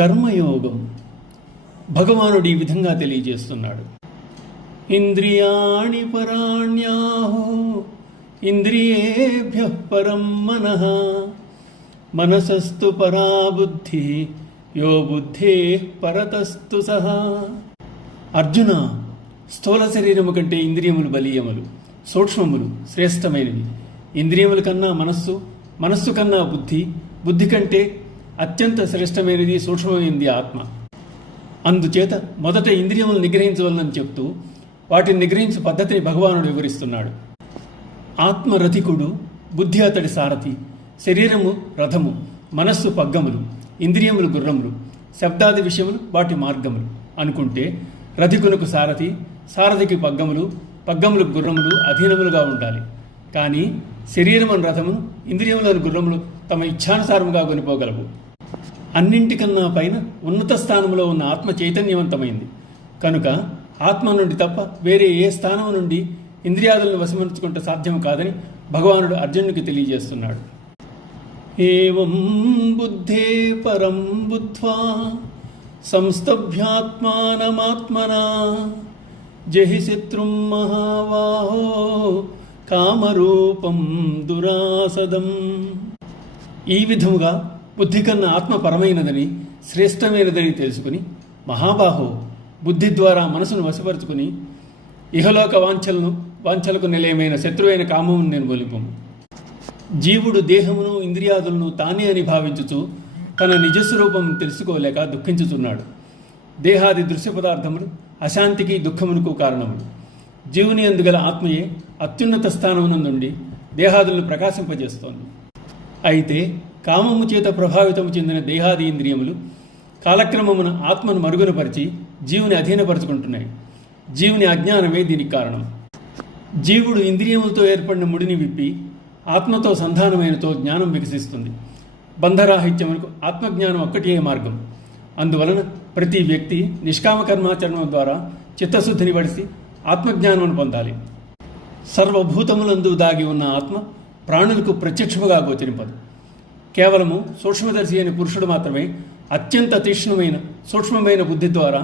కర్మయోగం భగవానుడు ఈ విధంగా తెలియజేస్తున్నాడు. ఇంద్రియాణి పరాణ్యాహో ఇంద్రియేభ్యః పరం మనః మనసస్తు పరా బుద్ధి యో బుద్ధేః పరతస్తు సహా. అర్జున, స్థూల శరీరము కంటే ఇంద్రియములు బలీయములు, సూక్ష్మములు శ్రేష్టమైనవి. ఇంద్రియముల కన్నా మనస్సు, మనస్సు కన్నా బుద్ధి, బుద్ధి కంటే అత్యంత శ్రేష్టమైనది సూక్ష్మమైనది ఆత్మ. అందుచేత మొదట ఇంద్రియములను నిగ్రహించవలనని చెప్తూ వాటిని నిగ్రహించే పద్ధతిని భగవానుడు వివరిస్తున్నాడు. ఆత్మ రథికుడు, బుద్ధి అతడి సారథి, శరీరము రథము, మనస్సు పగ్గములు, ఇంద్రియములు గుర్రములు, శబ్దాది విషయములు వాటి మార్గములు అనుకుంటే రథికునకు సారథి, సారథికి పగ్గములు, పగ్గములకు గుర్రములు అధీనములుగా ఉండాలి. కానీ శరీరమును రథమును, ఇంద్రియములను గుర్రములు తమ ఇచ్ఛానుసారముగా కొనిపోగలవు. అన్నింటికన్నా పైన ఉన్నత స్థానంలో ఉన్న ఆత్మ చైతన్యవంతమైంది కనుక ఆత్మ నుండి తప్ప వేరే ఏ స్థానం నుండి ఇంద్రియాదులను వశపరుచుకుంటే సాధ్యం కాదని భగవానుడు అర్జునుడికి తెలియజేస్తున్నాడు. ఏవం బుద్ధే పరం బుద్ధ్వా సంస్తభ్యాత్మానమాత్మనా జహి శత్రుం మహాబాహో కామరూపం దురాసదం. ఈ విధముగా బుద్ధి కన్నా ఆత్మ పరమైనదని, శ్రేష్టమైనదని తెలుసుకుని మహాబాహో బుద్ధి ద్వారా మనసును వశపరుచుకుని ఇహలోక వాంఛలకు నిలయమైన శత్రువైన కామమును నిర్మూలింపము. జీవుడు దేహమును ఇంద్రియాదులను తానే అని భావించుచు తన నిజస్వరూపం తెలుసుకోలేక దుఃఖించుచున్నాడు. దేహాది దృశ్య పదార్థములు అశాంతికి దుఃఖమునకు కారణములు. జీవుని అందుగల ఆత్మయే అత్యున్నత స్థానమునందుండి దేహాదులను ప్రకాశింపజేస్తోంది. అయితే కామము చేత ప్రభావితము చెందిన దేహాది ఇంద్రియములు కాలక్రమమున ఆత్మను మరుగునపరిచి జీవుని అధీనపరుచుకుంటున్నాయి. జీవుని అజ్ఞానమే దీనికి కారణం. జీవుడు ఇంద్రియములతో ఏర్పడిన ముడిని విప్పి ఆత్మతో సంధానమైనతో జ్ఞానం వికసిస్తుంది. బంధరాహిత్యమునకు ఆత్మజ్ఞానం ఒక్కటే మార్గం. అందువలన ప్రతి వ్యక్తి నిష్కామ కర్మాచరణం ద్వారా చిత్తశుద్ధిని వడిసి ఆత్మజ్ఞానమును పొందాలి. సర్వభూతములందు దాగి ఉన్న ఆత్మ ప్రాణులకు ప్రత్యక్షముగా గోచరింపదు. కేవలము సూక్ష్మదర్శి అయిన పురుషుడు మాత్రమే అత్యంత తీక్ష్ణమైన సూక్ష్మమైన బుద్ధి ద్వారా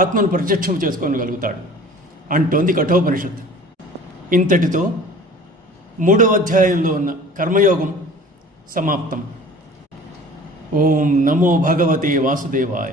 ఆత్మను ప్రత్యక్షం చేసుకోగలుగుతాడు అంటోంది కఠోపనిషత్తు. ఇంతటితో 3వ అధ్యాయంలో ఉన్న కర్మయోగం సమాప్తం. ఓం నమో భగవతే వాసుదేవాయ.